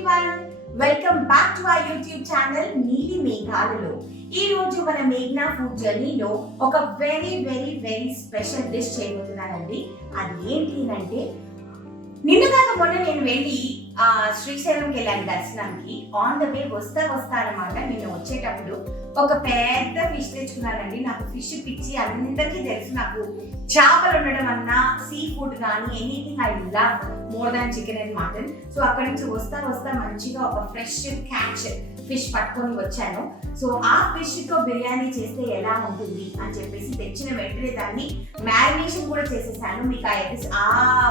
everyone, welcome back to our YouTube channel నీలి మేఘాలలో. ఈ రోజు మన మేఘ్నా ఫుడ్ జర్నీలో ఒక వెరీ స్పెషల్ డిష్ చేయబోతున్నానండి. అది ఏంటి అంటే నిన్నగాక మొన్న నేను వెళ్ళి శ్రీశైలంకి వెళ్ళాను దర్శనానికి. ఆన్ ద వే వస్తా అన్నమాట. నేను వచ్చేటప్పుడు ఒక పెద్ద ఫిష్ తెచ్చుకున్నానండి. నాకు ఫిష్ పిచ్చి అందరికీ తెలుసు. నాకు చేపలు ఉండడం అన్నా, సీ ఫుడ్ కానీ anything I love more than chicken and mutton. So అక్కడి నుంచి వస్తా మంచిగా ఒక ఫ్రెష్ క్యాచ్ ఫిష్ పట్టుకొని వచ్చాను. సో ఆ ఫిష్ తో బిర్యానీ చేస్తే ఎలా ఉంటుంది అని చెప్పేసి తెచ్చిన వెంటనే దాన్ని మ్యారినేషన్ కూడా చేసేసాను. మీకు ఆ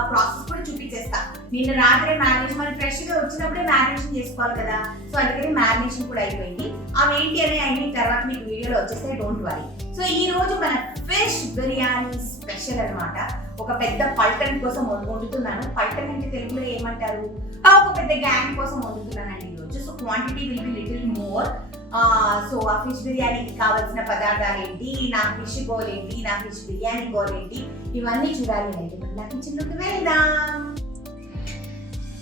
ప్రాసెస్ కూడా చూపించేస్తా. నిన్న రాత్రి మ్యారినేషన్ మనం ఫ్రెష్ గా వచ్చినప్పుడే మ్యారినేషన్ చేసుకోవాలి కదా. సో అందుకని మ్యారినేషన్ కూడా అయిపోయింది. అవి ఏంటి అని అయిన తర్వాత మీకు వీడియోలో వచ్చేస్తే డోంట్ వరీ. సో ఈ రోజు మన ఫిష్ బిర్యానీ స్పెషల్ అన్నమాట. ఒక పెద్ద పల్టన్ కోసం వండుతున్నాను. పల్టన్ అంటే తెలుగులో ఏమంటారు? ఒక పెద్ద గ్యాంగ్ కోసం వండుతున్నానండి ఈరోజు. So quantity will be little more. So ఆ ఫిష్ బిర్యానీకి కావాల్సిన పదార్థాలు ఏంటి, నా ఫిష్ గోల్ ఏంటి, నా ఫిష్ బిర్యానీ గోల్ ఏంటి, ఇవన్నీ చూడాలి అంటే నా కిచెన్లోకి వెళ్దాం.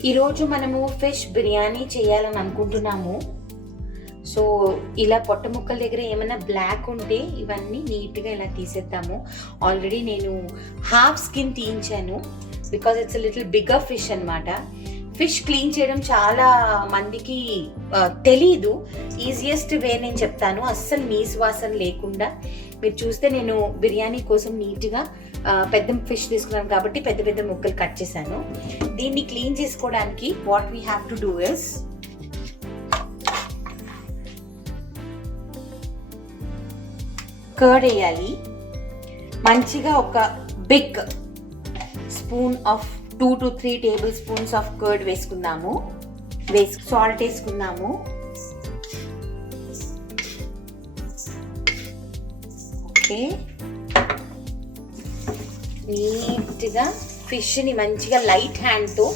ఈరోజు మనము ఫిష్ బిర్యానీ చేయాలని అనుకుంటున్నాము. సో ఇలా పొట్ట ముక్కల దగ్గర ఏమైనా బ్లాక్ ఉంటే ఇవన్నీ నీట్గా ఇలా తీసేద్దాము. ఆల్రెడీ నేను హాఫ్ స్కిన్ తీయించాను because it's little bigger fish అనమాట. ఫిష్ క్లీన్ చేయడం చాలా మందికి తెలీదు. ఈజియెస్ట్ వే నేను చెప్తాను, అస్సలు నీసు వాసన లేకుండా. మీరు చూస్తే నేను బిర్యానీ కోసం నీట్గా పెద్ద ఫిష్ తీసుకున్నాను కాబట్టి పెద్ద ముక్కలు కట్ చేశాను. దీన్ని క్లీన్ చేసుకోవడానికి what we have to do is curd వేయాలి. మంచిగా ఒక big spoon of 2 to 3 tablespoons of curd వేసుకుందాము. సాల్ట్ వేసుకుందాము. ఓకే, నీట్గా ఫిష్ని మంచిగా లైట్ హ్యాండ్తో,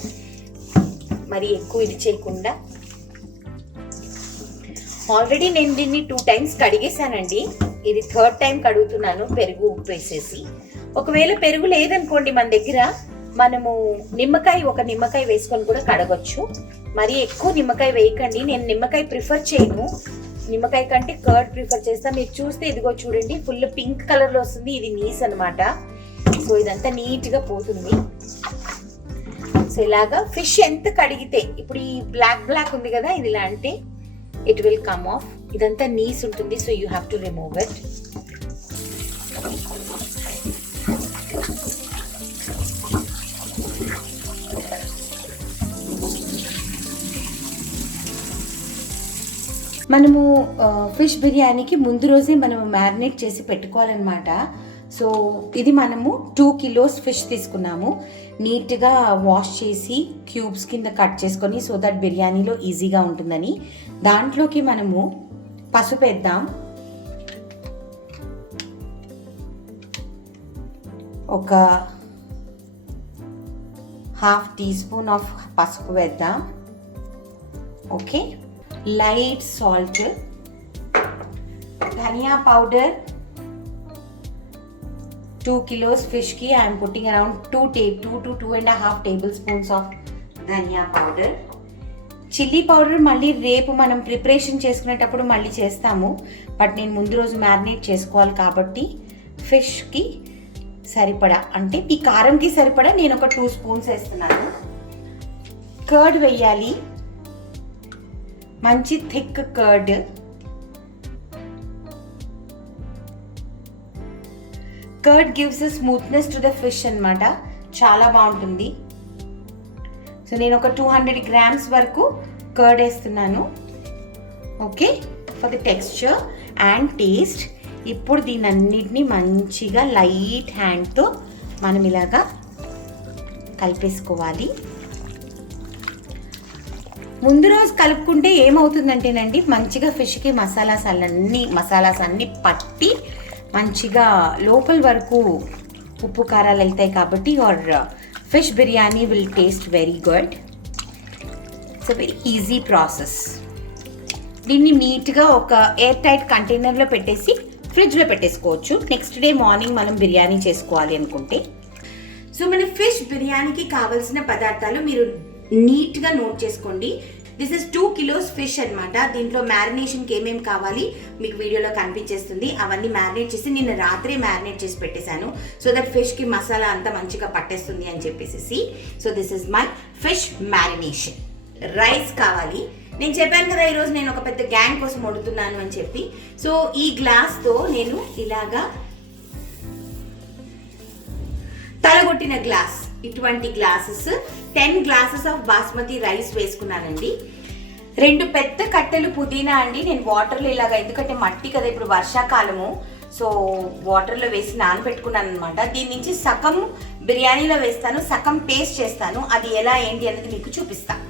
మరి ఎక్కువ ఇది చేయకుండా. ఆల్రెడీ నేను దీన్ని 2 times కడిగేసానండి. ఇది 3rd time కడుగుతున్నాను పెరుగు ఉప్పు వేసేసి. ఒకవేళ పెరుగు లేదనుకోండి మన దగ్గర, మనము ఒక నిమ్మకాయ వేసుకొని కూడా కడగొచ్చు. మరి ఎక్కువ నిమ్మకాయ వేయకండి. నేను నిమ్మకాయ ప్రిఫర్ చేయను. నిమ్మకాయ కంటే కర్డ్ ప్రిఫర్ చేస్తా. మీరు చూస్తే ఇదిగో చూడండి, ఫుల్ పింక్ కలర్ లో వస్తుంది. ఇది నీస్ అనమాట. సో ఇదంతా నీట్ గా పోతుంది. సో ఇలాగా ఫిష్ ఎంత కడిగితే, ఇప్పుడు ఈ బ్లాక్ ఉంది కదా, ఇది ఇలా అంటే ఇట్ విల్ కమ్ ఆఫ్. ఇదంతా నీస్ ఉంటుంది. So you have to remove it. మనము ఫిష్ బిర్యానీకి ముందు రోజే మనము మ్యారినేట్ చేసి పెట్టుకోవాలన్నమాట. సో ఇది మనము 2 kilos ఫిష్ తీసుకున్నాము. నీట్గా వాష్ చేసి క్యూబ్స్ కింద కట్ చేసుకొని, సో దట్ బిర్యానీలో ఈజీగా ఉంటుందని. దాంట్లోకి మనము పసుపు వేద్దాం. ఒక 1/2 teaspoon ఆఫ్ పసుపు వేద్దాం. Okay, light salt, dhania powder. 2 kilos fish కి I'm putting around 2 to 2.5 tablespoons of dhania powder. Chilli powder మళ్ళీ రేపు మనం ప్రిపరేషన్ చేసుకునేటప్పుడు మళ్ళీ చేస్తాము. బట్ నేను ముందు రోజు మ్యారినేట్ చేసుకోవాలి కాబట్టి ఫిష్కి సరిపడా, అంటే ఈ కారంకి సరిపడా నేను ఒక 2 spoons వేస్తున్నాను. కర్డ్ వేయాలి, మంచి thick curd. Curd gives a smoothness to the fish అన్నమాట. చాలా బాగుంటుంది. సో నేను ఒక 200 grams వరకు కర్డ్ వేస్తున్నాను. Okay, for the texture and taste. ఇప్పుడు దీని అన్నిటినీ మంచిగా లైట్ హ్యాండ్తో మనం ఇలాగా కలిపేసుకోవాలి. ముందు రోజు కలుపుకుంటే ఏమవుతుందంటేనండి, మంచిగా ఫిష్కి మసాలాస్ అన్నీ పట్టి మంచిగా లోపల వరకు ఉప్పు కారాలు వెళ్తాయి కాబట్టి your fish biryani will taste very good. It's a very easy process. దీన్ని నీట్గా ఒక ఎయిర్ టైట్ కంటైనర్లో పెట్టేసి ఫ్రిడ్జ్లో పెట్టేసుకోవచ్చు. నెక్స్ట్ డే మార్నింగ్ మనం బిర్యానీ చేసుకోవాలి అనుకుంటే. సో మన ఫిష్ బిర్యానీకి కావాల్సిన పదార్థాలు మీరు నీట్గా నోట్ చేసుకోండి. దిస్ ఇస్ 2 kilos ఫిష్ అనమాట. దీంట్లో మ్యారినేషన్కి ఏమేమి కావాలి మీకు వీడియోలో కనిపించేస్తుంది. అవన్నీ మ్యారినేట్ చేసి నిన్న రాత్రే మ్యారినేట్ చేసి పెట్టేశాను, సో దట్ ఫిష్కి మసాలా అంతా మంచిగా పట్టేస్తుంది అని చెప్పేసి. So this is my fish marination. Rice కావాలి. నేను చెప్పాను కదా ఈరోజు నేను ఒక పెద్ద గ్యాంగ్ కోసం వండుతున్నాను అని చెప్పి. సో ఈ గ్లాస్తో నేను ఇలాగా తలగొట్టిన గ్లాస్, ఇటువంటి glasses 10 glasses of basmati rice వేసుకున్నానండి. 2 పెద్ద కట్టెలు పుదీనా అండి. నేను వాటర్లో ఇలాగా, ఎందుకంటే మట్టి కదా ఇప్పుడు వర్షాకాలము, సో వాటర్లో వేసి నానబెట్టుకున్నాను అనమాట. దీని నుంచి సగం బిర్యానీలో వేస్తాను, సగం పేస్ట్ చేస్తాను. అది ఎలా ఏంటి అనేది మీకు చూపిస్తాను.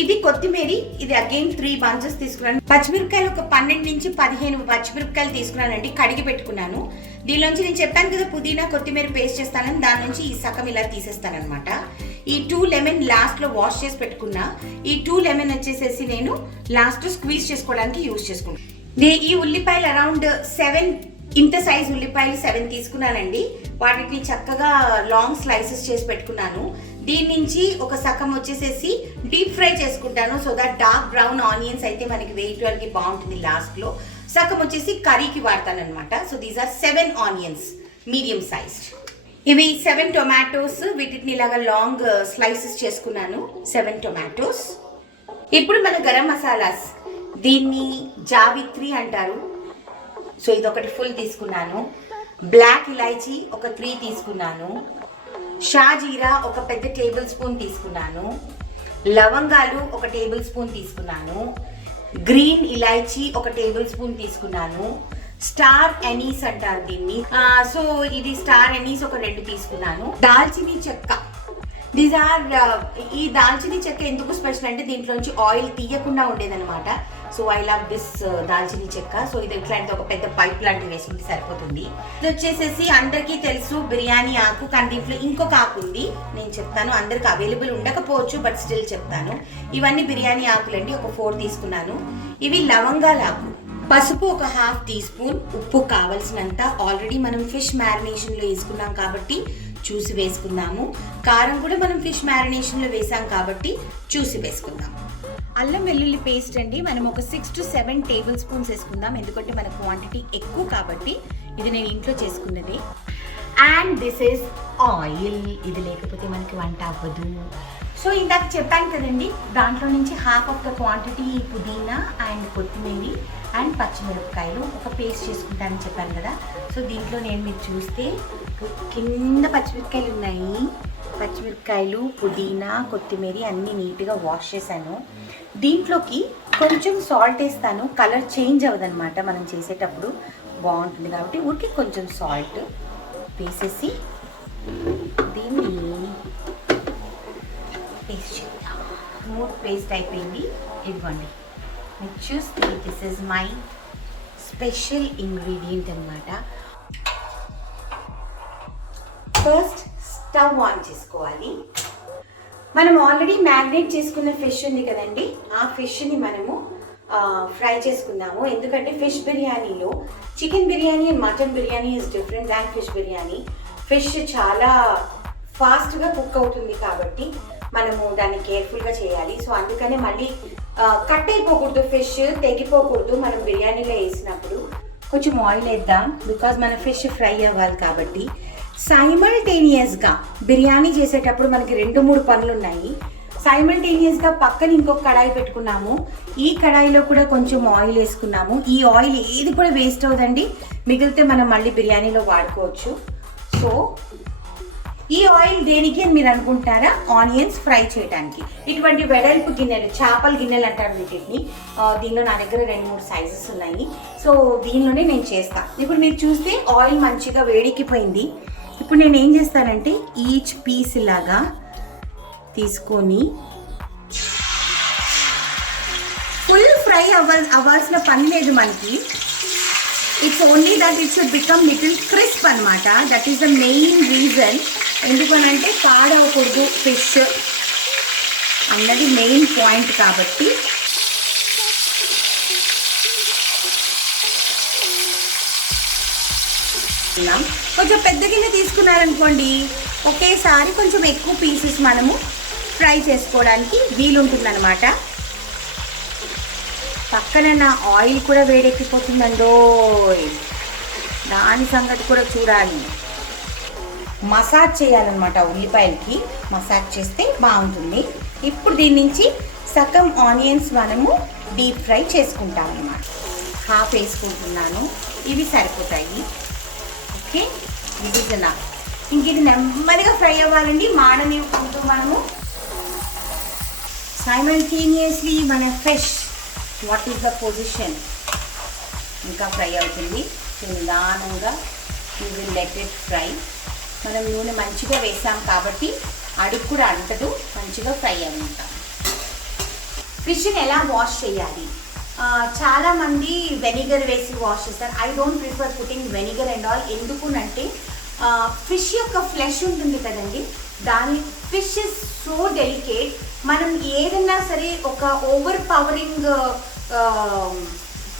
ఇది కొత్తిమీర, ఇది అగైన్ 3 bunches తీసుకున్నాను. పచ్చిమిరపకాయలు ఒక 12 నుంచి 15 పచ్చిమిరపకాయలు తీసుకున్నానండి, కడిగి పెట్టుకున్నాను. దీనిలోంచి నేను చెప్పాను కదా పుదీనా కొత్తిమీర పేస్ట్ చేస్తానని, దాని నుంచి ఈ సగం ఇలా తీసేస్తానమాట. ఈ 2 lemon లాస్ట్లో వాష్ చేసి పెట్టుకున్నా. ఈ 2 lemon వచ్చేసేసి నేను లాస్ట్ స్క్వీజ్ చేసుకోవడానికి యూజ్ చేసుకుంటాను. ఈ ఉల్లిపాయలు అరౌండ్ 7, ఇంత సైజ్ ఉల్లిపాయలు 7 తీసుకున్నానండి. వాటిని చక్కగా లాంగ్ స్లైసెస్ చేసి పెట్టుకున్నాను. దీని నుంచి ఒక సగం వచ్చేసేసి డీప్ ఫ్రై చేసుకుంటాను, so that dark brown onions అయితే మనకి వేయడానికి బాగుంటుంది లాస్ట్లో. సగం వచ్చేసి కర్రీకి వాడతాను అనమాట. So these are 7 onions medium sized. ఇవి 7 tomatoes, వీటిని ఇలాగా లాంగ్ స్లైసెస్ చేసుకున్నాను. 7 tomatoes. ఇప్పుడు మన గరం మసాలాస్, దీన్ని జావిత్రి అంటారు. సో ఇది ఒకటి ఫుల్ తీసుకున్నాను. బ్లాక్ ఇలాచీ ఒక 3 తీసుకున్నాను. షాజీరా ఒక పెద్ద టేబుల్ స్పూన్ తీసుకున్నాను. లవంగాలు ఒక టేబుల్ స్పూన్ తీసుకున్నాను. గ్రీన్ ఇలాచీ ఒక టేబుల్ స్పూన్ తీసుకున్నాను. స్టార్ ఎనీస్ అంటారు దీన్ని, సో ఇది స్టార్ ఎనీస్ ఒక 2 తీసుకున్నాను. దాల్చినీ చెక్క, దీస్ ఆర్, ఈ దాల్చినీ చెక్క ఎందుకు స్పెషల్ అంటే దీంట్లోంచి ఆయిల్ తీయకుండా ఉండేదన్నమాట. సో ఐ లవ్ దిస్ దాల్చినీ చెక్క. సో ఇది ఇట్లాంటి ఒక పెద్ద పైప్ లాంటివి వేసుకుంటే సరిపోతుంది. ఇది వచ్చేసేసి అందరికీ తెలుసు బిర్యానీ ఆకు, కానీ దీంట్లో ఇంకొక ఆకు ఉంది, నేను చెప్తాను. అందరికి అవైలబుల్ ఉండకపోవచ్చు, బట్ స్టిల్ చెప్తాను. ఇవన్నీ బిర్యానీ ఆకులండి, ఒక 4 తీసుకున్నాను. ఇవి లవంగాల ఆకు. పసుపు ఒక 1/2 teaspoon. ఉప్పు కావలసినంత. ఆల్రెడీ మనం ఫిష్ మ్యారినేషన్లో వేసుకున్నాం కాబట్టి చూసి వేసుకుందాము. కారం కూడా మనం ఫిష్ మ్యారినేషన్లో వేసాం కాబట్టి చూసి వేసుకుందాం. అల్లం వెల్లుల్లి పేస్ట్ అండి, మనం ఒక 6 to 7 tablespoons వేసుకుందాం, ఎందుకంటే మన క్వాంటిటీ ఎక్కువ కాబట్టి. ఇది నేను ఇంట్లో చేసుకున్నది. అండ్ దిస్ ఈస్ ఆయిల్, ఇది లేకపోతే మనకి వంట అవ్వదు. సో ఇందాక చెప్పాను కదండి, దాంట్లో నుంచి 1/2 of the quantity పుదీనా అండ్ కొత్తిమీర అండ్ పచ్చిమిరపకాయలు ఒక పేస్ట్ చేసుకుంటానని చెప్పాను కదా. సో దీంట్లో నేను మీరు చూస్తే కింద పచ్చిమిరపకాయలు ఉన్నాయి. పచ్చిమిరపకాయలు, పుదీనా, కొత్తిమీర అన్నీ నీట్గా వాష్ చేశాను. దీంట్లోకి కొంచెం సాల్ట్ వేస్తాను, కలర్ చేంజ్ అవ్వదన్నమాట మనం చేసేటప్పుడు, బాగుంటుంది కాబట్టి ఊరికి కొంచెం సాల్ట్ వేసేసి దీన్ని పేస్ట్ చేద్దాం. స్మూత్ పేస్ట్ అయిపోయింది. ఇవ్వండి మీరు చూస్తే this is my special ingredient అనమాట. ఫస్ట్ స్టవ్ ఆన్ చేసుకోవాలి. మనం ఆల్రెడీ మ్యారినేట్ చేసుకున్న ఫిష్ ఉంది కదండి, ఆ ఫిష్ని మనము ఫ్రై చేసుకుందాము. ఎందుకంటే ఫిష్ బిర్యానీలో chicken biryani and mutton biryani is different than fish biryani. Fish చాలా ఫాస్ట్గా కుక్ అవుతుంది కాబట్టి మనము దాన్ని కేర్ఫుల్గా చేయాలి. సో అందుకనే మళ్ళీ కట్ అయిపోకూడదు, ఫిష్ తెగిపోకూడదు. మనం బిర్యానీలో వేసినప్పుడు కొంచెం ఆయిల్ వేద్దాం, బికాజ్ మన ఫిష్ ఫ్రై అవ్వాలి కాబట్టి. సైమల్టేనియస్గా బిర్యానీ చేసేటప్పుడు మనకి 2-3 పనులు ఉన్నాయి. సైమల్టేనియస్గా పక్కన ఇంకొక కడాయి పెట్టుకున్నాము. ఈ కడాయిలో కూడా కొంచెం ఆయిల్ వేసుకున్నాము. ఈ ఆయిల్ ఏది కూడా వేస్ట్ అవ్వదండి, మిగిలితే మనం మళ్ళీ బిర్యానీలో వాడుకోవచ్చు. సో ఈ ఆయిల్ దేనికి అని మీరు అనుకుంటారా? ఆనియన్స్ ఫ్రై చేయడానికి. ఇటువంటి వెడల్పు గిన్నెలు, చేపల గిన్నెలు అంటారు వీటిని. దీనిలో నా దగ్గర 2-3 సైజెస్ ఉన్నాయి. సో దీనిలోనే నేను చేస్తాను. ఇప్పుడు మీరు చూస్తే ఆయిల్ మంచిగా వేడెక్కిపోయింది. ఇప్పుడు నేను ఏం చేస్తానంటే ఈచ్ పీస్ ఇలాగా తీసుకొని ఫుల్ ఫ్రై అవ్వాల్సిన పని లేదు మనకి. It's only that it should become little crisp అనమాట. That is the main reason. ఎందుకనంటే పాడవకూడదు ఫిష్ అన్నది మెయిన్ పాయింట్ కాబట్టి. కొంచెం పెద్ద గిన్నె తీసుకున్నారనుకోండి, ఒకేసారి కొంచెం ఎక్కువ పీసెస్ మనము ఫ్రై చేసుకోవడానికి వీలుంటుందన్నమాట. పక్కన నా ఆయిల్ కూడా వేడెక్కిపోతుందండో, దాని సంగతి కూడా చూడాలి. మసాజ్ చేయాలన్నమాట, ఉల్లిపాయలకి మసాజ్ చేస్తే బాగుంటుంది. ఇప్పుడు దీని నుంచి సగం ఆనియన్స్ మనము డీప్ ఫ్రై చేసుకుంటాం అన్నమాట. హాఫ్ వేసుకుంటున్నాను, ఇవి సరిపోతాయి. ఓకే, ఇది ఇంక ఇది నెమ్మదిగా ఫ్రై అవ్వాలండి, మాడనివ్వకూడదు. మనము సైమల్టేనియస్లీ మన fish what is the position ఇంకా ఫ్రై అవుతుంది. నిదానంగా you will let it fry. మనం నూనె మంచిగా వేసాం కాబట్టి అడుగు కూడా అంటదు, మంచిగా ఫ్రై అవ్వమంటాం. ఫిష్ని ఎలా వాష్ చేయాలి? చాలామంది వెనిగర్ వేసి వాష్ చేస్తారు. I don't prefer putting vinegar and all. ఎందుకునంటే ఫిష్ యొక్క ఫ్లెష్ ఉంటుంది కదండి, దాని ఫిష్ ఇస్ సో డెలికేట్. మనం ఏదన్నా సరే ఒక ఓవర్ పవరింగ్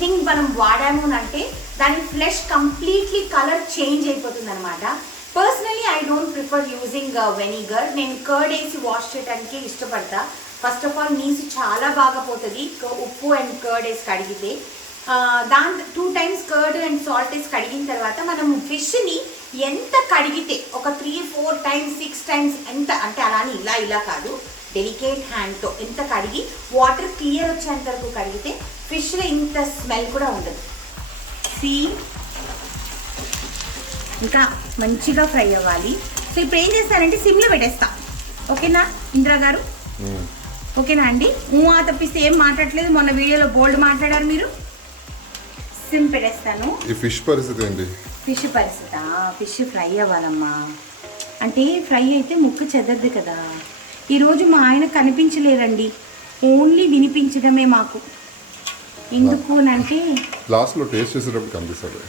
థింగ్ మనం వాడాము అంటే దాని ఫ్లెష్ కంప్లీట్లీ కలర్ చేంజ్ అయిపోతుంది అనమాట. Personally I don't prefer using vinegar. నేను కర్డ్ వేసి వాష్ చేయడానికి ఇష్టపడతా. ఫస్ట్ ఆఫ్ ఆల్ నీసు చాలా బాగా పోతుంది ఉప్పు అండ్ కర్డ్ వేసి కడిగితే. దాని 2 times కర్డ్ అండ్ సాల్ట్ వేసి కడిగిన తర్వాత మనం ఫిష్ని ఎంత కడిగితే ఒక 3-4 times 6 times ఎంత అంటే అలానే ఇలా కాదు, డెలికేట్ హ్యాండ్తో ఎంత కడిగి వాటర్ క్లియర్ వచ్చేంత వరకు కడిగితే ఫిష్లో ఇంత స్మెల్ కూడా ఉండదు. ఇంకా మంచిగా ఫ్రై అవ్వాలి. సో ఇప్పుడు ఏం చేస్తానంటే సిమ్లో పెట్టేస్తా. ఓకేనా ఇంద్రా గారు? ఓకేనా అండి? తప్పిస్తే ఏం మాట్లాడలేదు, మొన్న వీడియోలో బోల్డ్ మాట్లాడారు మీరు. సిమ్ పెట్టేస్తాను. ఈ ఫిష్ పరిస్థితి ఏంటి? ఫిష్ పరిస్థితి ఫిష్ ఫ్రై అవ్వాలమ్మా. అంటే ఫ్రై అయితే ముక్క చెదరదు కదా. ఈరోజు మా ఆయన కనిపించలేరండి, ఓన్లీ వినిపించడమే మాకు. ఎందుకు అంటే లాస్ట్లో టేస్ట్ చేసేటప్పుడు కనిపిస్తుంది.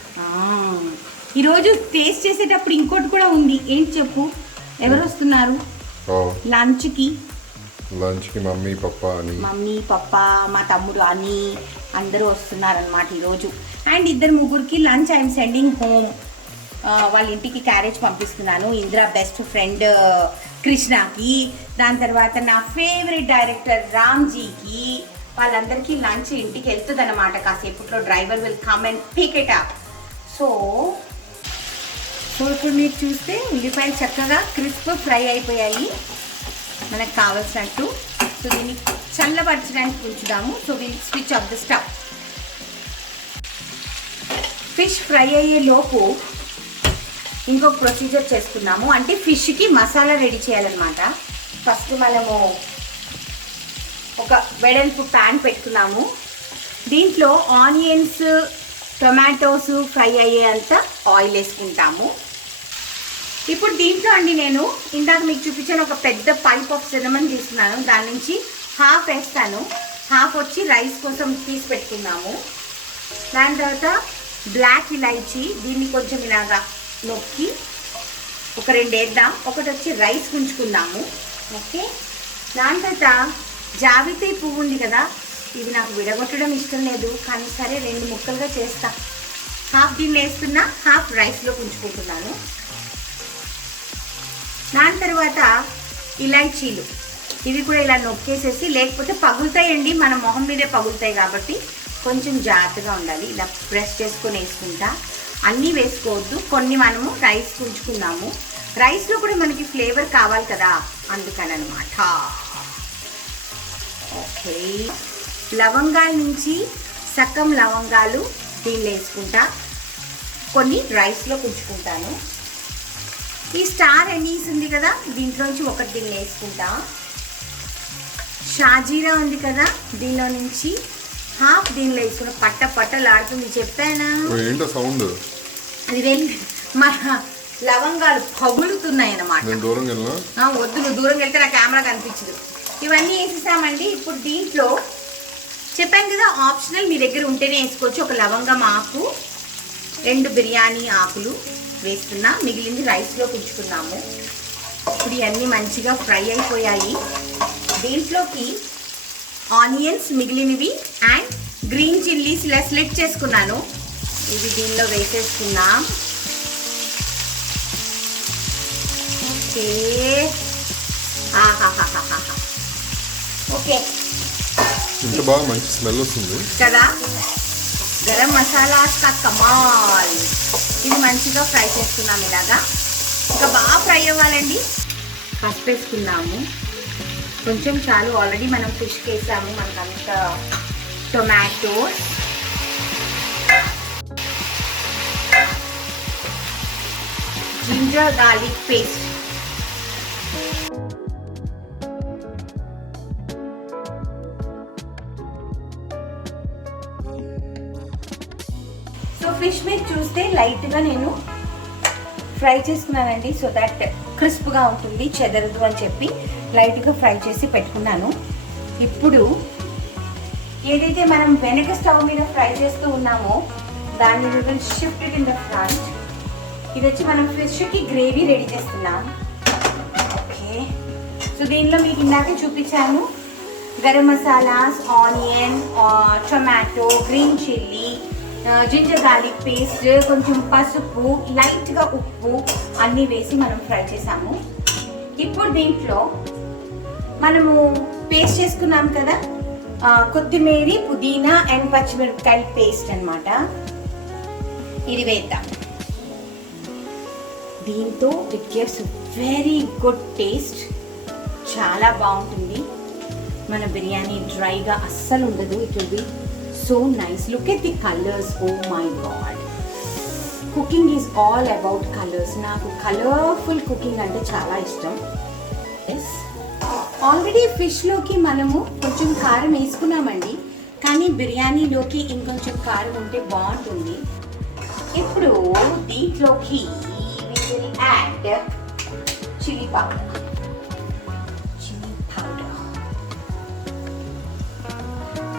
ఈరోజు టేస్ట్ చేసేటప్పుడు ఇంకోటి కూడా ఉంది. ఏంటి చెప్పు? ఎవరు వస్తున్నారు లంచ్కి? మమ్మీ పప్పా మా తమ్ముడు అని అందరూ వస్తున్నారనమాట ఈరోజు. And 2-3 lunch I'm sending home. వాళ్ళ ఇంటికి క్యారేజ్ పంపిస్తున్నాను. ఇందిరా బెస్ట్ ఫ్రెండ్ కృష్ణకి, దాని తర్వాత నా ఫేవరెట్ డైరెక్టర్ రామ్జీకి, వాళ్ళందరికీ లంచ్ ఇంటికి వెళ్తుంది అనమాట. కాసేపట్లో driver will come and pick it up. So ఇప్పుడు మీరు చూస్తే ఉల్లిపాయలు చక్కగా క్రిస్ప్ ఫ్రై అయిపోయాయి మనకు కావాల్సినట్టు. సో దీన్ని చల్లబరచడానికి ఉంచుదాము. So will switch off the stove. Fish fry అయ్యే లోపు ఇంకొక ప్రొసీజర్ చేసుకున్నాము. అంటే ఫిష్కి మసాలా రెడీ చేయాలన్నమాట. ఫస్ట్ మనము ఒక వెడల్పు ప్యాన్ పెట్టుకున్నాము. దీంట్లో ఆనియన్స్ టొమాటోస్ ఫ్రై అయ్యేంత ఆయిల్ వేసుకుంటాము. ఇప్పుడు దీంట్లో అండి నేను ఇందాక మీకు చూపించాను ఒక పెద్ద పైప్ ఆఫ్ సినమన్ తీసుకున్నాను. దాని నుంచి హాఫ్ వేస్తాను, హాఫ్ వచ్చి రైస్ కోసం తీసి పెట్టుకున్నాము. దాని తర్వాత బ్లాక్ ఇలాచీ, దీన్ని కొంచెం ఇలాగా నొక్కి ఒక 2 వేద్దాం. ఒకటి వచ్చి రైస్ ఉంచుకుందాము. ఓకే, దాని తర్వాత జావిత్రి పువ్వు ఉంది కదా, ఇది నాకు విడగొట్టడం ఇష్టం లేదు కానీ సరే 2 ముక్కలుగా చేస్తా. హాఫ్ దీన్ని వేస్తున్నా, హాఫ్ రైస్లో ఉంచుకుంటున్నాను. దాని తర్వాత ఇలాచీలు, ఇవి కూడా ఇలా నొక్కేసేసి, లేకపోతే పగులుతాయండి, మన మొహం మీదే పగులుతాయి కాబట్టి కొంచెం జాగ్రత్తగా ఉండాలి. ఇలా ప్రెస్ చేసుకొని వేసుకుంటా. అన్నీ వేసుకోవద్దు, కొన్ని మనము రైస్ ఉంచుకున్నాము. రైస్లో కూడా మనకి ఫ్లేవర్ కావాలి కదా, అందుకని అనమాట. ఓకే, లవంగాల నుంచి సగం లవంగాలు దీనిలో వేసుకుంటా, కొన్ని రైస్లో ఉంచుకుంటాను. ఈ స్టార్ ఎనీస్ ఉంది కదా, దీంట్లోంచి ఒకటి దీన్ని వేసుకుంటా. షాజీరా ఉంది కదా, దీనిలో నుంచి హాఫ్ దీనిలో వేసుకున్న పట్టలాడుతుంది. చెప్పానా ఏంటో సౌండ్? అది వెళ్ళి మన లవంగాలు పగులుతున్నాయి అన్నమాట. వద్దు, నువ్వు దూరం వెళ్తే నా కెమెరా కనిపించదు. ఇవన్నీ వేసేసామండి. ఇప్పుడు దీంట్లో చెప్పాను కదా ఆప్షనల్, మీ దగ్గర ఉంటేనే వేసుకోవచ్చు. ఒక లవంగం ఆకు, 2 బిర్యానీ ఆకులు వేస్తున్నా, మిగిలింది రైస్లో ఉంచుకున్నాము. ఇప్పుడు ఇవన్నీ మంచిగా ఫ్రై అయిపోయాయి. దీంట్లోకి ఆనియన్స్ మిగిలినవి అండ్ గ్రీన్ చిల్లీస్ ఇలా స్లిట్ చేసుకున్నాను, ఇవి దీనిలో వేసేసుకున్నాం. ఓకే, ఆహాహాహాహా, ఓకే ఇంత బాగా మంచి స్మెల్ వస్తుంది కదా, గరం మసాలా కా కమాల్. ఇది మంచిగా ఫ్రై చేసుకున్నాం ఇలాగా. ఇంకా బాగా ఫ్రై అవ్వాలండి. పసుపు వేసుకున్నాము కొంచెం చాలు, ఆల్రెడీ మనం ఫిష్కి వేసాము. మనకంత tomato, ginger garlic paste, so fish మీద చూస్తే లైట్గా నేను ఫ్రై చేసుకున్నానండి, సో దట్ క్రిస్ప్గా ఉంటుంది, చెదరదు అని చెప్పి లైట్గా ఫ్రై చేసి పెట్టుకున్నాను. ఇప్పుడు ఏదైతే మనం వెనక స్టవ్ మీద ఫ్రై చేస్తూ ఉన్నామో దాన్ని will shift it in the front. ఇది వచ్చి మనం ఫిష్కి గ్రేవీ రెడీ చేస్తున్నాం. ఓకే, సో దీనిలో మీకు ఇందాక చూపించాను garam masalas, onion, tomato, green chilli, ginger garlic paste, కొంచెం పసుపు, లైట్గా ఉప్పు అన్నీ వేసి మనం ఫ్రై చేసాము. ఇప్పుడు దీంట్లో మనము పేస్ట్ చేసుకున్నాం కదా, కొత్తిమీర, పుదీనా అండ్ పచ్చిమిరపకాయ పేస్ట్ అన్నమాట. ఇది వేద్దాం. దీంతో it gives very good taste, చాలా బాగుంటుంది. మన బిర్యానీ డ్రైగా అస్సలు ఉండదు. It will be so nice. Look at the colors. Oh my god, cooking is all about colors. నాకు కలర్ఫుల్ కుకింగ్ అంటే చాలా ఇష్టం. ఎస్, ఆల్రెడీ ఫిష్లోకి మనము కొంచెం కారం వేసుకున్నామండి, కానీ బిర్యానీలోకి ఇంకొంచెం కారం ఉంటే బాగుంటుంది. ఇప్పుడు దీంట్లోకి we will add chili powder.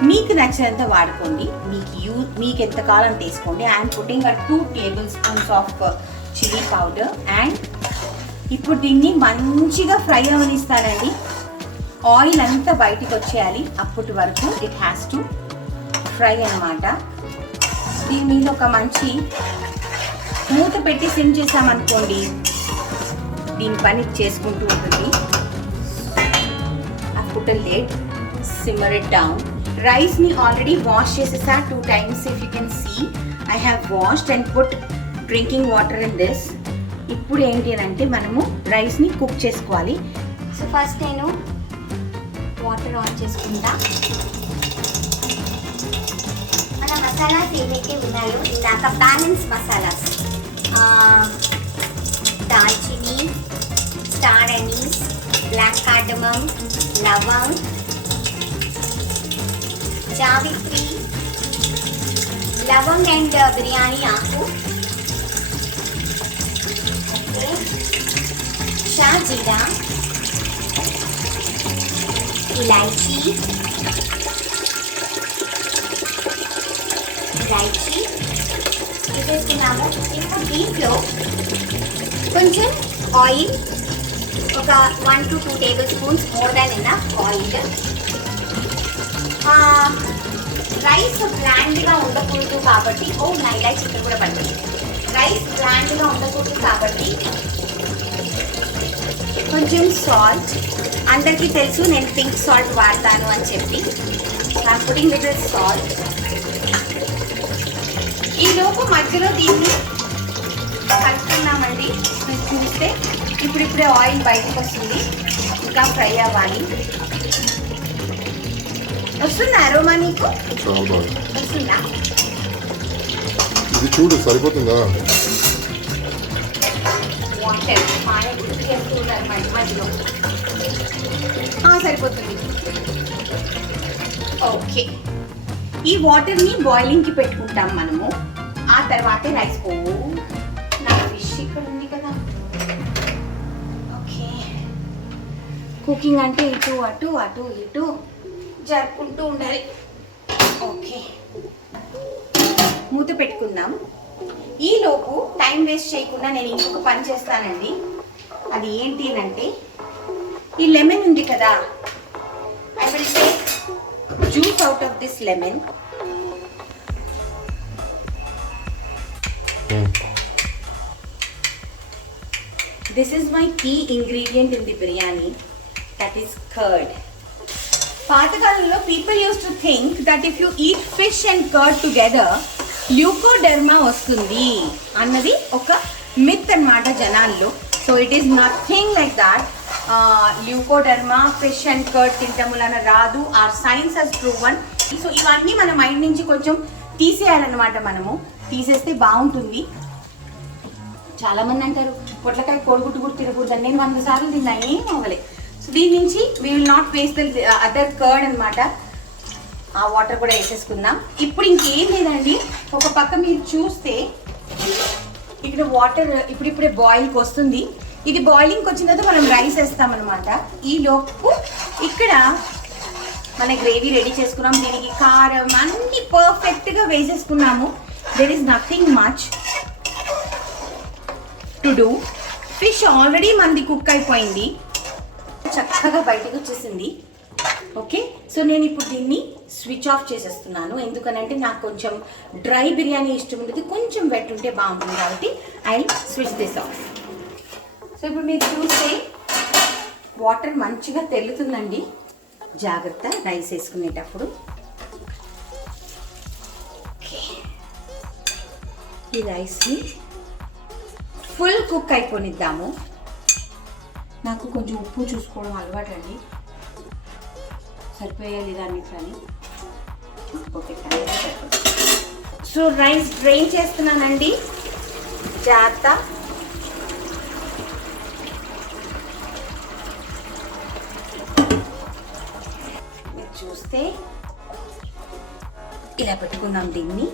మీకు నచ్చినంత వాడుకోండి, మీకు ఎంత కాలం తీసుకోండి. I'm putting 2 tablespoons of chilli powder. And ఇప్పుడు దీన్ని మంచిగా ఫ్రై అవనిస్తానండి. ఆయిల్ అంతా బయటికి వచ్చేయాలి, అప్పటి వరకు ఇట్ హ్యాస్ టు ఫ్రై అన్నమాట. దీని మీద ఒక మంచి మూత పెట్టి సిమ్ చేసామనుకోండి, దీని పని చేసుకుంటూ ఉంటుంది. I put a lid, simmer it down. Rice ని ఆల్రెడీ వాష్ చేసేసా 2 times. If you can see, I have washed and put drinking water in this. ఇప్పుడు ఏంటి అని అంటే మనము రైస్ ని కుక్ చేసుకోవాలి. సో ఫస్ట్ నేను వాటర్ ఆన్ చేసుకుంటా. మన మసాలాస్ ఏవైతే ఉన్నాయో ఇందాక బ్యాలెన్స్ మసాలాస్, దాల్చిని, స్టార్ అనీస్, బ్లాక్ కార్డమమ్, లవంగ్, జావిత్రి, లవంగ్ అండ్ బిర్యానీ ఆకు, షాజీరా, ఇలాచీ వేసుకున్నాము. ఇప్పుడు దీంట్లో కొంచెం ఆయిల్, ఒక 1 to 2 tablespoons, more than enough oil. Rice బ్లాండ్గా ఉండకూడదు కాబట్టి, నా ఇలాచి ఇక్కడ కూడా పడుతుంది. రైస్ బ్లాండ్గా ఉండకూడదు కాబట్టి కొంచెం సాల్ట్. అందరికీ తెలుసు నేను పింక్ సాల్ట్ వాడతాను అని చెప్పి, ఐఎమ్ పుట్టింగ్ లిటిల్ సాల్ట్. ఈలోపు మధ్యలో దీన్ని కలుపుకున్నామండి. మీరు చూస్తే ఇప్పుడిప్పుడే ఆయిల్ బయటకు వస్తుంది, ఇంకా ఫ్రై అవ్వాలి. వస్తుందా అరోమా నీకు? చాలా బాగా వస్తుందా? ఇది చూడు సరిపోతుందా? సరిపోతుంది. ఓకే, ఈ వాటర్ని బాయిలింగ్కి పెట్టుకుంటాం మనము. ఆ తర్వాతే రైస్. నా ఫిష్ ఇక్కడ ఉంది కదా. ఓకే, కుకింగ్ అంటే ఇటు అటు అటు ఇటు జరుపుకుంటూ ఉండాలి. ఓకే, మూత పెట్టుకుందాం. ఈలోపు టైం వేస్ట్ చేయకుండా నేను ఇంకొక పని చేస్తానండి. అది ఏంటి అంటే, ఈ లెమన్ ఉంది కదా, I will take juice out of this lemon. This is my key ingredient in the biryani, that is curd. పాతకాలంలో people use to think that if you eat fish and curd together leucoderma వస్తుంది అన్నది ఒక myth అన్నమాట జనాల్లో. So it is nothing like that. Leucoderma fish and curd తింటం వలన రాదు. Our science has proven. So ఇవన్నీ మన మైండ్ నుంచి కొంచెం తీసేయాలన్నమాట. మనము తీసేస్తే బాగుంటుంది. చాలా మంది అంటారు పొట్లకాయ కోడిగుడ్డు కూడా తినకూడదు. నేను 100 సార్లు తిన్నా, ఏం అవ్వలే. సో దీని నుంచి we will not waste the other curd అనమాట. ఆ వాటర్ కూడా వేసేసుకుందాం. ఇప్పుడు ఇంకేం లేదండి. ఒక పక్క మీరు చూస్తే ఇక్కడ వాటర్ ఇప్పుడిప్పుడే బాయిల్కి వస్తుంది. ఇది బాయిలింగ్కి వచ్చిన తర్వాత మనం రైస్ వేస్తామన్నమాట. ఈ లోపు ఇక్కడ మన గ్రేవీ రెడీ చేసుకున్నాం. దీనికి కారం అన్ని పర్ఫెక్ట్గా వేసేసుకున్నాము. There is nothing much to do. Fish already మంది కుక్ అయిపోయింది, చక్కగా బయటకు వచ్చేసింది. ఓకే, సో నేను ఇప్పుడు దీన్ని స్విచ్ ఆఫ్ చేసేస్తున్నాను. ఎందుకనంటే నాకు కొంచెం డ్రై బిర్యానీ ఇష్టం ఉంటుంది, కొంచెం వెట్ ఉంటే బాగుంటుంది కాబట్టి I switch this of. So ఇప్పుడు మీరు చూస్తే వాటర్ మంచిగా తెల్లుతుందండి. జాగ్రత్త రైస్ వేసుకునేటప్పుడు. ఓకే, ఈ రైస్ని ఫుల్ కుక్ అయిపోనిద్దాము. నాకు కొంచెం ఉప్పు చూసుకోవడం అలవాటు అండి. సరిపోయాలి దాన్ని కానీ. ఓకే, సో రైస్ డ్రైన్ చేస్తున్నానండి. జాగ్రత్త. మీరు చూస్తే ఇలా పెట్టుకుందాం దీన్ని.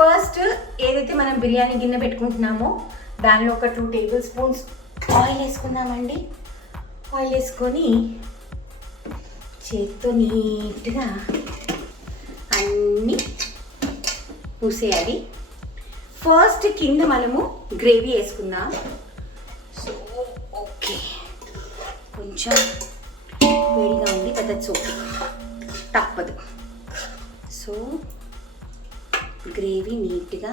ఫస్ట్ ఏదైతే మనం బిర్యానీ గిన్నె పెట్టుకుంటున్నామో దానిలో ఒక 2 టేబుల్ స్పూన్స్ ఆయిల్ వేసుకుందామండి. ఆయిల్ వేసుకొని చేతితో నీట్గా అన్నీ పూసేయాలి. ఫస్ట్ కింద మనము గ్రేవీ వేసుకుందాం. సో ఓకే, కొంచెం వేడిగా ఉంది, పెద్ద చోటు తప్పదు. సో గ్రేవీ నీట్గా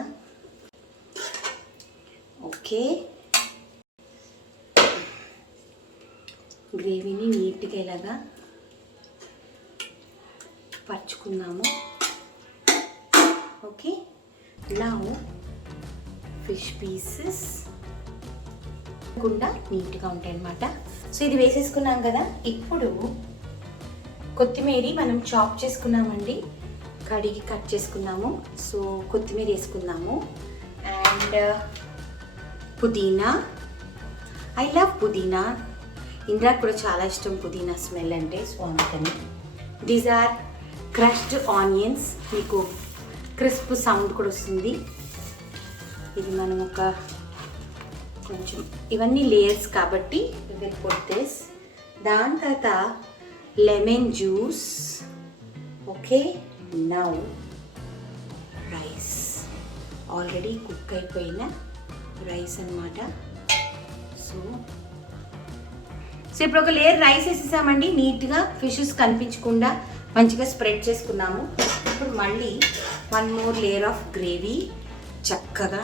ఓకే, గ్రేవీని నీట్గా ఇలాగా పరుచుకున్నాము. ఓకే, నౌ ఫిష్ పీసెస్ కూడా నీట్గా ఉంటాయి అన్నమాట. సో ఇది వేసేసుకున్నాం కదా. ఇప్పుడు కొత్తిమీర మనం చాప్ చేసుకున్నామండి, కడిగి కట్ చేసుకున్నాము. సో కొత్తిమీర వేసుకున్నాము. అండ్ పుదీనా, ఐ లవ్ పుదీనా. ఇంద్రాకి కూడా చాలా ఇష్టం పుదీనా స్మెల్ అంటే. సో అందుకని దీస్ ఆర్ క్రష్డ్ ఆనియన్స్. మీకు క్రిస్ప్ సౌండ్ కూడా వస్తుంది. ఇది మనం ఒక కొంచెం ఇవన్నీ లేయర్స్ కాబట్టి విల్ పుట్ దిస్. దాని తర్వాత lemon juice. Okay, now rice, already cook అయిపోయిన రైస్ అన్నమాట. సో ఇప్పుడు ఒక లేయర్ రైస్ వేసేసామండి. నీట్గా ఫిషెస్ కనిపించకుండా మంచిగా స్ప్రెడ్ చేసుకున్నాము. ఇప్పుడు మళ్ళీ 1 more లేయర్ ఆఫ్ గ్రేవీ. చక్కగా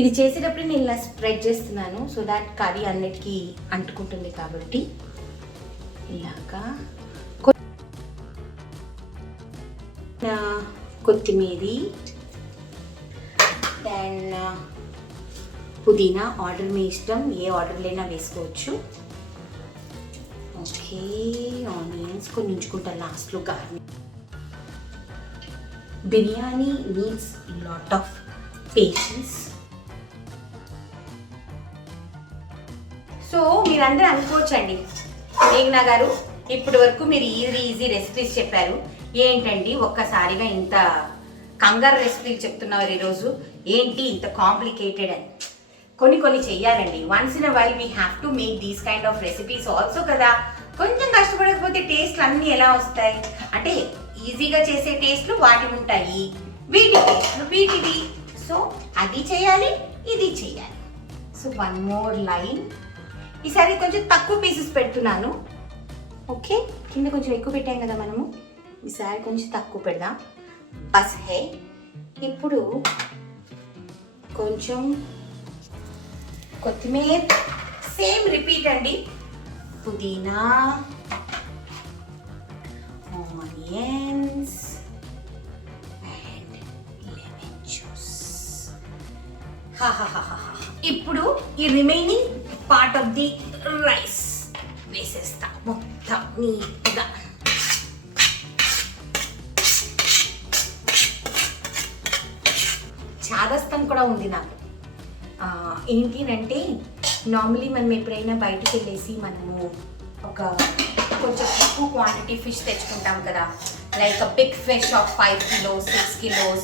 ఇది చేసేటప్పుడు నేను ఇలా స్ప్రెడ్ చేస్తున్నాను సో దాట్ కర్రీ అన్నిటికీ అంటుకుంటుంది కాబట్టి. ఇలాగా కొత్తిమీర, దెన్ పుదీనా. ఆర్డర్ మీ ఇష్టం, ఏ ఆర్డర్లైనా వేసుకోవచ్చు. ఓకే, ఆనియన్స్ కొన్ని ఉంచుకుంటా లాస్ట్లో garnish. Biryani needs lot of patience. So మీరందరూ అనుకోవచ్చండి, మేఘనా గారు ఇప్పటి వరకు మీరు ఈజీ రెసిపీస్ చెప్పారు, ఏంటండి ఒక్కసారిగా ఇంత కంగారు రెసిపీలు చెప్తున్నారు ఈరోజు, ఏంటి ఇంత కాంప్లికేటెడ్ అని. కొన్ని చెయ్యాలండి. Once in a while we have to make these kind of recipes also కదా. కొంచెం కష్టపడకపోతే టేస్ట్లు అన్నీ ఎలా వస్తాయి అంటే, ఈజీగా చేసే టేస్ట్లు వాటి ఉంటాయి, వీటి టేస్ట్లు వీటివి. సో అది చేయాలి, ఇది చేయాలి. So 1 more line. ఈసారి కొంచెం తక్కువ పీసెస్ పెడుతున్నాను. ఓకే, కింద కొంచెం ఎక్కువ పెట్టాం కదా మనము, ఈసారి కొంచెం తక్కువ పెడదాం. బస్ హే. ఇప్పుడు కొంచెం కొత్తిమీర, సేమ్ రిపీట్ అండి. పుదీనా, onions and lemon juice. ఇప్పుడు ఈ remaining part of the rice వేసేస్తా మొత్తం నీట్గా. చాదస్తం కూడా ఉంది నాకు. ఏంటి అంటే నార్మలీ మనం ఎప్పుడైనా బయటికి వెళ్ళేసి మనము ఒక కొంచెం ఎక్కువ క్వాంటిటీ ఫిష్ తెచ్చుకుంటాం కదా, like big fish of 5 kilos 6 kilos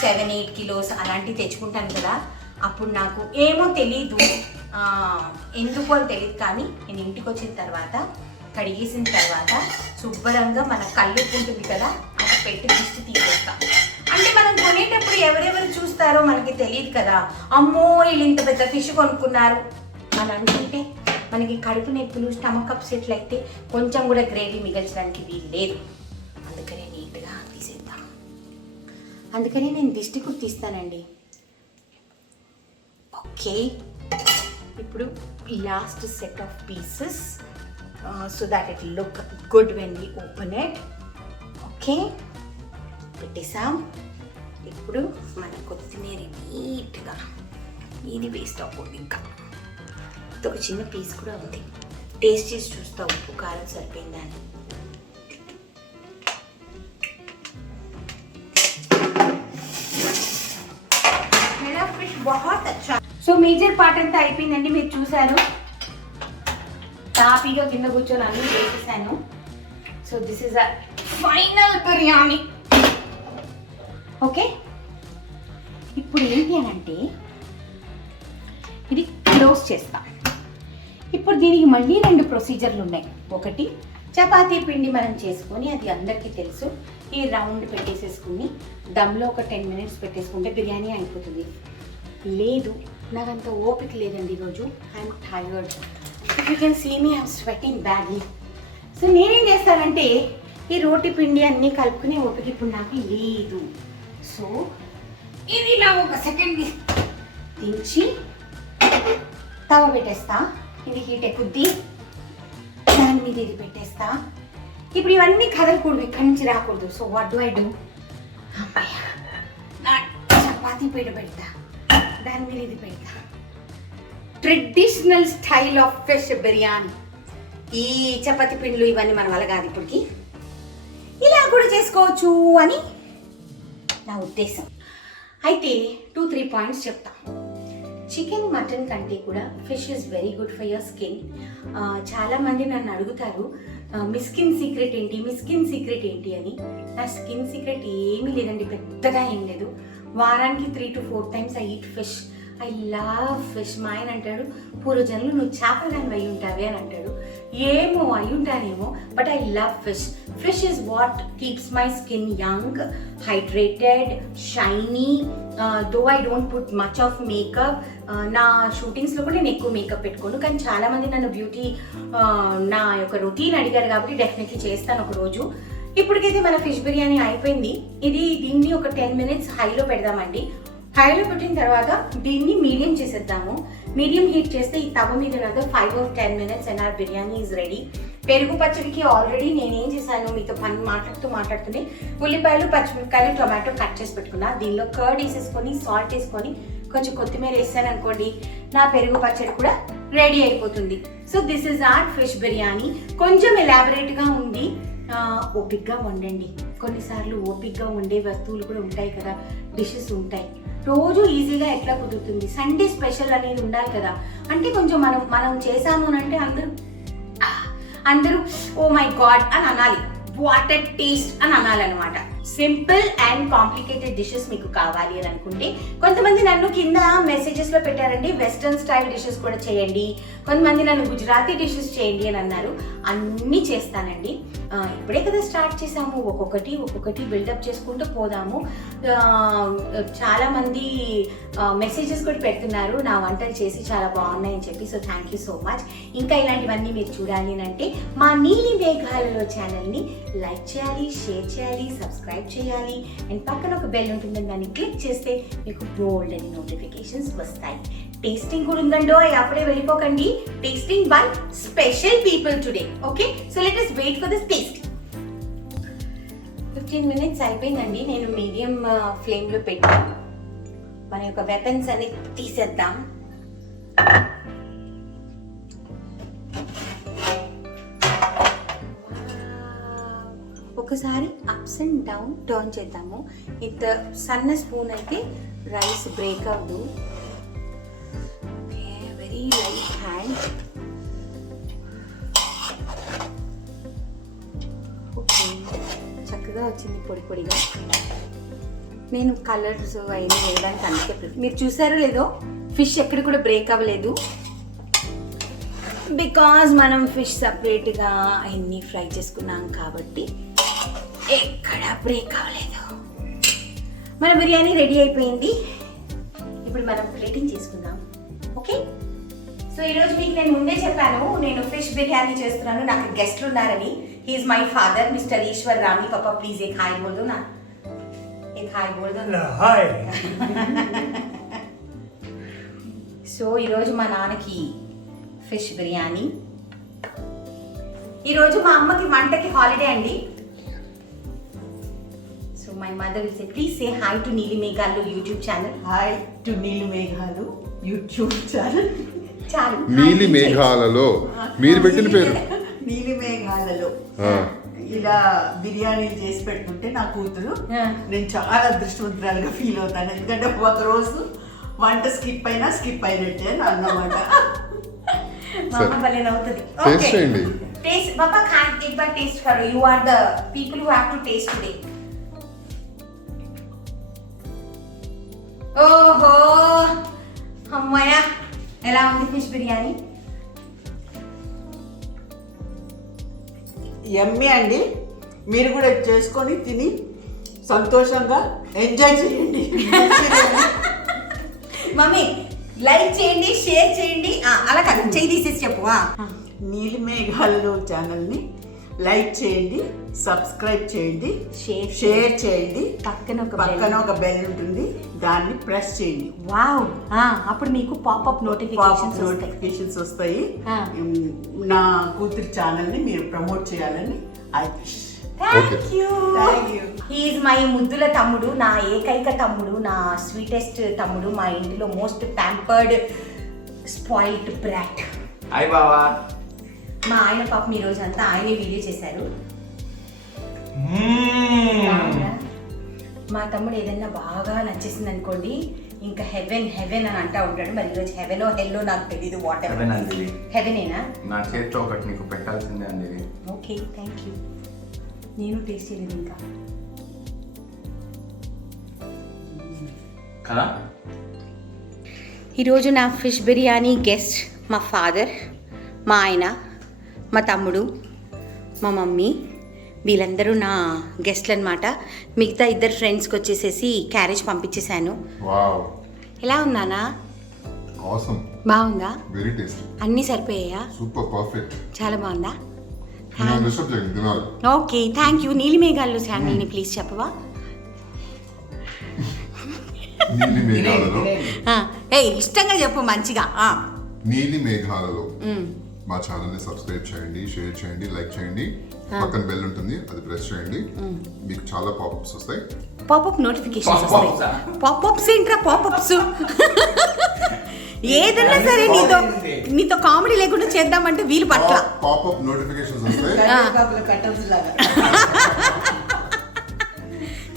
7-8 kilos అలాంటివి తెచ్చుకుంటాను కదా. అప్పుడు నాకు ఏమో తెలీదు, ఎందుకు అని తెలియదు, కానీ నేను ఇంటికి వచ్చిన తర్వాత కడిగేసిన తర్వాత శుభ్రంగా మన కళ్ళు ఉంటుంది కదా, అది పెట్టి దిష్టి తీసేస్తాం. అంటే మనం కొనేటప్పుడు ఎవరెవరు చూస్తారో మనకి తెలియదు కదా. అమ్మో వీళ్ళు ఇంత పెద్ద ఫిష్ కొనుక్కున్నారు అని అనుకుంటే మనకి కడుపు నొప్పులు, స్టమక్ అప్సెట్లు అయితే కొంచెం కూడా గ్రేవీ మిగల్చడానికి వీలు లేదు. అందుకనే నీట్గా తీసేద్దాం. అందుకనే నేను దిష్టి కూడా తీస్తానండి. ఓకే, ఇప్పుడు last set of pieces so that it look good when we open it. Okay, పెట్టేసాం. ఇప్పుడు మన కొత్తిమీర నీట్గా, ఇది వేస్ట్ అవ్వకూడదు. ఇంకా ఒక చిన్న పీస్ కూడా ఉంది. టేస్ట్ చేసి చూస్తా ఉప్పు కారం సరిపోయిందని. సో మేజర్ పార్ట్ అంతా అయిపోయిందండి, మీరు చూసారు. తాపీగా కింద కూర్చొని అన్నీ చేసేసాను. So this is a final biryani. Okay, ఇప్పుడు ఏంటి అని అంటే ఇది క్లోజ్ చేస్తా. ఇప్పుడు దీనికి మళ్ళీ 2 ప్రొసీజర్లు ఉన్నాయి. ఒకటి చపాతీ పిండి మనం చేసుకొని, అది అందరికీ తెలుసు, ఈ రౌండ్ పెట్టేసేసుకుని దమ్లో ఒక 10 minutes పెట్టేసుకుంటే బిర్యానీ అయిపోతుంది. లేదు, నాకంత ఓపిక లేదండి ఈరోజు. I'm tired. If you can see me I'm sweating badly. So నేనేం చేస్తానంటే ఈ రోటి పిండి అన్నీ కలుపుకునే ఓపిక ఇప్పుడు నాకు లేదు. సో ఇది ఇలా ఒక సెకండ్ దించి తవ పెట్టేస్తా. ఇది హీట్ ఎక్కుద్ది, దాని మీద ఇది పెట్టేస్తా. ఇప్పుడు ఇవన్నీ కదలకూడదు, ఇక్కడి నుంచి రాకూడదు. So what do I do? అమ్మాయ, నా చపాతీ పీట పెడతా, దాని మీద ఇది పెడతా. Traditional style of fish biryani. ఈ చపాతీ పిండిలు ఇవన్నీ మన వల్ల కాదు. ఇప్పటికి ఇలా కూడా చేసుకోవచ్చు అని నా ఉద్దేశం. అయితే 2-3 పాయింట్స్ చెప్తా. చికెన్, మటన్ కంటే కూడా fish is very good for your skin. చాలామంది నన్ను అడుగుతారు మీ స్కిన్ సీక్రెట్ ఏంటి, మీ స్కిన్ సీక్రెట్ ఏంటి అని. నా స్కిన్ సీక్రెట్ ఏమీ లేదండి, పెద్దగా ఏం లేదు. వారానికి 3 to 4 times I eat fish. I love fish. మా ఆయన అంటాడు, పూర్వజన్లు నువ్వు చేపలు అయి ఉంటావే అని అంటాడు. ఏమో అయి ఉంటానేమో, but I love fish. Fish is what keeps my skin young, hydrated, shiny. Though I don't put much of makeup. నా షూటింగ్స్లో కూడా నేను ఎక్కువ మేకప్ పెట్టుకోను, కానీ చాలామంది నన్ను బ్యూటీ నా యొక్క రొటీన్ అడిగారు కాబట్టి డెఫినెట్లీ చేస్తాను ఒక రోజు. ఇప్పటికైతే మన ఫిష్ బిర్యానీ అయిపోయింది. దీన్ని ఒక 10 minutes హైలో పెడదామండి. హైలో పెట్టిన తర్వాత దీన్ని మీడియం చేసేద్దాము. మీడియం హీట్ చేస్తే ఈ తవ మీద 5 or 10 minutes and our biryani is ready. పెరుగు పచ్చడికి ఆల్రెడీ నేనేం చేశాను, మీతో మాట్లాడుతూనే ఉల్లిపాయలు, పచ్చిమిరపకాయలు, టొమాటో కట్ చేసి పెట్టుకున్నా. దీనిలో కర్డ్ వేసేసుకొని, సాల్ట్ వేసుకొని, కొంచెం కొత్తిమీర వేసాను అనుకోండి, నా పెరుగు పచ్చడి కూడా రెడీ అయిపోతుంది. So this is or fish biryani. కొంచెం ఎలాబరేట్గా ఉంది. ఓపిక్గా వండండి. కొన్నిసార్లు ఓపిక్గా వండే వస్తువులు కూడా ఉంటాయి కదా, డిషెస్ ఉంటాయి. రోజు ఈజీగా ఎట్లా కుదురుతుంది? సండే స్పెషల్ అనేది ఉండాలి కదా. అంటే కొంచెం మనం చేసాము అని అంటే అందరూ ఓ మై గాడ్ అని అనాలి, వాట్ ఎ టేస్ట్ అని అనాలన్నమాట. సింపుల్ అండ్ కాంప్లికేటెడ్ డిషెస్ మీకు కావాలి అని అనుకుంటే, కొంతమంది నన్ను కింద మెసేజెస్లో పెట్టారండి, వెస్ట్రన్ స్టైల్ డిషెస్ కూడా చేయండి, కొంతమంది నన్ను గుజరాతీ డిషెస్ చేయండి అని అన్నారు. అన్నీ చేస్తానండి. ఇప్పుడే కదా స్టార్ట్ చేసాము, ఒక్కొక్కటి బిల్డప్ చేసుకుంటూ పోదాము. చాలామంది మెసేజెస్ కూడా పెడుతున్నారు నా వంటలు చేసి చాలా బాగున్నాయని చెప్పి. So thank you so much. ఇంకా ఇలాంటివన్నీ మీరు చూడాలి అని అంటే మా నీలి మేఘాలలో ఛానల్ని లైక్ చేయాలి, షేర్ చేయాలి, సబ్స్క్రైబ్ చేయాలి. అండ్ పక్కన ఒక బెల్ ఉంటుందని దాన్ని క్లిక్ చేస్తే మీకు బోల్డ్ అని నోటిఫికేషన్స్ వస్తాయి. టేస్టింగ్ కూడా ఉందండో, అప్పుడే వెళ్ళిపోకండి. Tasting by special people today. Okay, so let us wait for this taste. 15 minutes అయిపోయిందండి. నేను మీడియం ఫ్లేమ్లో పెట్టాను. మన యొక్క వెపన్స్ అన్ని తీసేద్దాం. ఒకసారి అప్స్ అండ్ డౌన్ టర్న్ చేద్దాము. ఇంత సన్న స్పూన్ అయితే రైస్ బ్రేక్ అవ్వదు. Very light hand. ఓకే, చక్కగా వచ్చింది పొడి పొడిగా. నేను కలర్స్ అవన్నీ వేయడానికి అందుకే మీరు చూసారో లేదో ఫిష్ ఎక్కడ కూడా బ్రేక్ అవ్వలేదు. బికాజ్ మనం ఫిష్ సపరేట్గా అవన్నీ ఫ్రై చేసుకున్నాం కాబట్టి ఎక్కడ బ్రేక్ అవ్వలేదు. మన బిర్యానీ రెడీ అయిపోయింది. ఇప్పుడు మనం ప్లేటింగ్ చేసుకుందాం. ఓకే, సో ఈరోజు మీకు నేను ముందే చెప్పాను, నేను ఫిష్ బిర్యానీ చేస్తున్నాను. నాకు గెస్ట్లు ఉన్నారని. He is my father, mister Eshwar Rami. పాపా ప్లీజ్ एक हाय बोल दो ना, एक हाय बोल दो ना. హాయ్. సో ఈరోజు మా నాన్నకి ఫిష్ బిర్యానీ. ఈరోజు మా అమ్మకి వంటకి హాలిడే అండి. So my mother will say please say hi to నీలి మేఘాలు యూట్యూబ్ ఛానల్. హాయ్ టు నీలి మేఘాలు యూట్యూబ్ ఛానల్. చాలు. నీలి మేఘాలలో మీరు పెట్టిన పేరు. నీలి మేఘాలలో ఇలా బిర్యానీలు చేసి పెట్టుకుంటే నా కూతురు, నేను చాలా అదృష్టవంతురాలుగా ఫీల్ అవుతాను. ఎందుకంటే ఒక రోజు వంట స్కిప్ అయినట్టే అన్నమాట. మా అమ్మ భలే నవ్వుతుంది. టేస్ట్ చేయండి. టేస్ట్ పాపా ఖాన్ एक बार टेस्ट करो. You are the people who have to taste today. ఓహో అమ్మయ్య, ఎలా ఉంది ఫిష్ బిర్యానీ? యమ్మీ అండి. మీరు కూడా చేసుకొని తిని సంతోషంగా ఎంజాయ్ చేయండి. మమ్మీ లైక్ చేయండి, షేర్ చేయండి. అలా కాదు, చేయి తీసేసి చెప్పు. నీలి మేఘాలలో ఛానల్ని లైక్ చేయండి, సబ్స్క్రైబ్ చేయండి, షేర్ చేయండి. పక్కన ఒక బెల్ ఉంటుంది, దాన్ని ప్రెస్ చేయండి. వావ్, అప్పుడు మీకు పాపప్ నోటిఫికేషన్స్ వస్తాయి. నా కూతురి ఛానల్ని మీరు ప్రమోట్ చేయాలని I wish. Thank you. Thank you. He's my ముద్దుల తమ్ముడు, నా ఏకైక తమ్ముడు, నా స్వీటెస్ట్ తమ్ముడు, మా ఇంటిలో most pampered spoiled brought. Hi బావా. మా ఆయన పాపం ఈ రోజు అంతా ఆయనే వీడియో చేశారు. మా తమ్ముడు ఏదైనా బాగా నచ్చేసింది అనుకోండి, ఇంకా హెవెన్ హెవెన్ అని అంటా ఉంటాడు. మరి ఈరోజు హెవెనో హెల్లో నాకు తెలీదు. Whatever. హెవెనేనా? నా చేతితో ఒకటి నీకు పెట్టాల్సిందే అండి. Okay, thank you. నేను టేస్ట్ చేయలేదు ఇంకా. కదా ఈరోజు నా ఫిష్ బిర్యానీ గెస్ట్ మా ఫాదర్, మా ఆయన, మా తమ్ముడు, మా మమ్మీ, వీళ్ళందరూ నా గెస్ట్లు అనమాట. మిగతా ఇద్దరు ఫ్రెండ్స్కి వచ్చేసేసి క్యారేజ్ పంపించేశాను. వావ్, ఎలా ఉన్నానా? ఆసమ్, బాగుందా? వెరీ టేస్టీ, అన్నీ సరిపోయాయా? Super perfect. చాలా బాగుందా? డిస్టర్బ్ చేయండి, తినాలి. Okay, thank you. నీలి మేఘాలు ఛానల్ని ప్లీజ్ చెప్పవా? నీలి మేఘాలలో ఇష్టంగా చెప్పు మంచిగా. నీలి మేఘాలలో మా ఛానల్ని సబ్స్క్రైబ్ చేయండి, షేర్ చేయండి, లైక్ చేయండి. పక్కన బెల్ ఉంటుంది, అది ప్రెస్ చేయండి. మీకు చాలా పాపప్స్ వస్తాయి. పాపప్ నోటిఫికేషన్స్ వస్తాయి. పాపప్స్ ఏంట్రా? పాపప్స్ ఏదన్నా సరే నీతో కామెడీ లేకుండా చేద్దామంటే వీలు పట్ల పాపప్ నోటిఫికేషన్స్ వస్తాయి.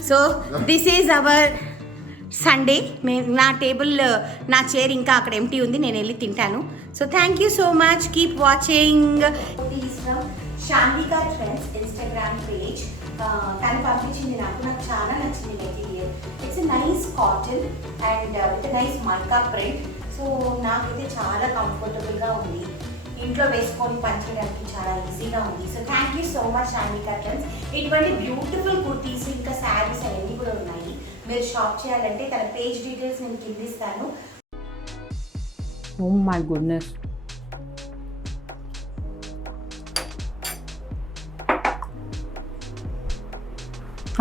So this is our Sunday. నా టేబుల్, నా చైర్ ఇంకా అక్కడ ఎంటీ ఉంది, నేను వెళ్ళి తింటాను. So thank you so much, keep watching. Shantika trends Instagram page. తను పంపించింది నాకు చాలా నచ్చింది material. It's nice cotton and with nice మల్కా ప్రింట్. సో నాకైతే చాలా కంఫర్టబుల్గా ఉంది, ఇంట్లో వేసుకొని పనిచేయడానికి చాలా ఈజీగా ఉంది. So thank you so much Shantika trends. ఇటువంటి బ్యూటిఫుల్ కుర్తీస్ ఇంకా శారీస్ అవన్నీ కూడా ఉన్నాయి. మీరు షాప్ చేయాలంటే తన పేజ్ డీటెయిల్స్ నేను కింద ఇస్తాను. Oh my goodness.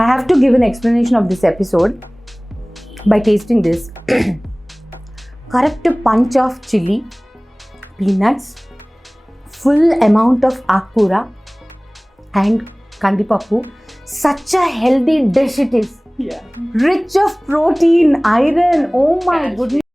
I have to give an explanation of this episode by tasting this. Correct punch of chili, peanuts, full amount of akura and kandipappu, such a healthy dish it is. Yeah. Rich of protein, iron. Oh my Calcium. goodness.